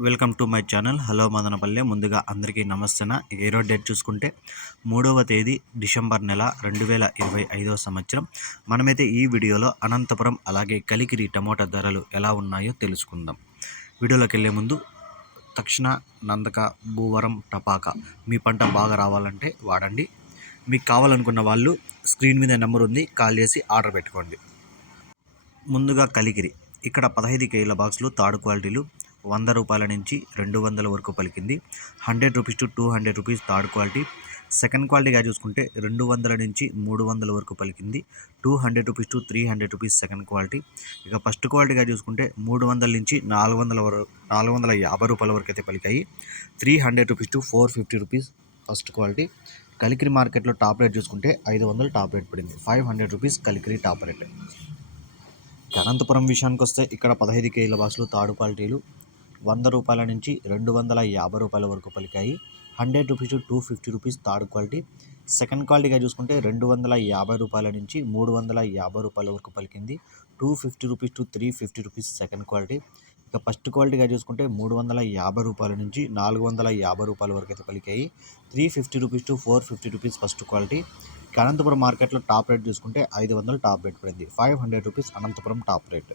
Welcome to my channel. Hello Madanapalle. ముందుగా అందరికీ నమస్తేన. ఏరో date చూసుకుంటే మూడవ తేదీ డిసెంబర్ నెల రెండు వేల ఇరవై ఐదవ సంవత్సరం. మనమైతే ఈ వీడియోలో అనంతపురం అలాగే కలికిరి టమోటా ధరలు ఎలా ఉన్నాయో తెలుసుకుందాం. వీడియోలోకి వెళ్ళే ముందు తక్షణ నందక భూవరం టపాక మీ పంట బాగా రావాలంటే వాడండి. మీకు కావాలనుకున్న వాళ్ళు స్క్రీన్ మీద నెంబర్ ఉంది కాల్ చేసి ఆర్డర్ పెట్టుకోండి. ముందుగా కలికిరి. ఇక్కడ పదహైదు కేజీల బాక్సులు తాడు క్వాలిటీలు వంద రూపాయల నుంచి రెండు వందల వరకు పలికింది. Hundred rupees to two hundred rupees third quality. Second క్వాలిటీగా చూసుకుంటే రెండు వందల నుంచి మూడు వందల వరకు పలికింది. Two hundred rupees to three hundred rupees second quality. ఇక ఫస్ట్ క్వాలిటీగా చూసుకుంటే మూడు వందల నుంచి నాలుగు వందల వరకు నాలుగు వందల యాభై రూపాయల వరకు అయితే పలికాయి. Three hundred rupees to four fifty rupees first quality. Kalikiri మార్కెట్లో టాప్ రేట్ చూసుకుంటే ఐదు వందలు టాప్ రేట్ పడింది. Five hundred rupees Kalikiri top rate. Anantapuram విషయానికి వస్తే ఇక్కడ పదహైదు కేజీల బాక్సులు తాడు క్వాలిటీలు. వంద రూపాయల నుంచి రెండు వందల యాభై రూపాయల వరకు పలికాయి. Hundred rupees to two fifty rupees third quality. Second క్వాలిటీగా చూసుకుంటే రెండు వందల యాభై రూపాయల నుంచి మూడు వందల యాభై రూపాయల వరకు పలికింది. Two fifty rupees to three fifty rupees second quality. ఇక ఫస్ట్ క్వాలిటీగా చూసుకుంటే మూడు వందల యాభై రూపాయల నుంచి నాలుగు వందల యాభై రూపాయల వరకు అయితే పలికాయి. Three fifty rupees to four fifty rupees first quality. ఇక అనంతపురం మార్కెట్లో టాప్ రేట్ చూసుకుంటే ఐదు వందలు టాప్ రేట్ పడింది. Five hundred rupees Anantapuram top rate.